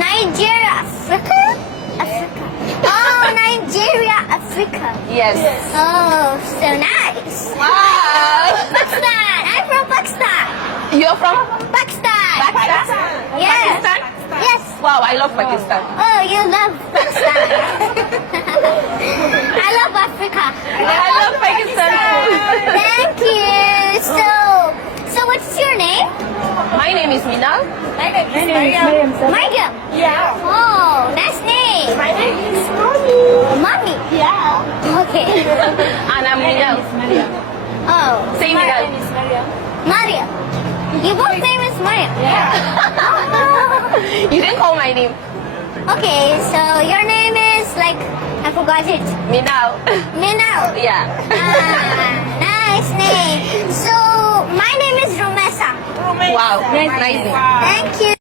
Nigeria, Africa? Africa. Oh, Nigeria, Africa. Yes. Oh, so nice. Wow. Pakistan. I'm from Pakistan. You're from Pakistan. Pakistan? Yes. Pakistan? Yes. Wow, I love Pakistan. Oh, you love Pakistan. I love Africa. I love Pakistan too. Thank you. So what's your name? My name is Minal. My name is Mariam. Mariam. Yeah. Oh, nice name. My name is Mommy. Mommy. Yeah. Okay. And I'm Minal. Oh, Say My Minal. name is Mariam. Mariam. You both name is Mariam. Yeah. You didn't call my name. Okay, so your name is like I forgot it. Minal. Minal. Yeah. Nice name. So my name is Romesa. Wow. Nice name. Thank you.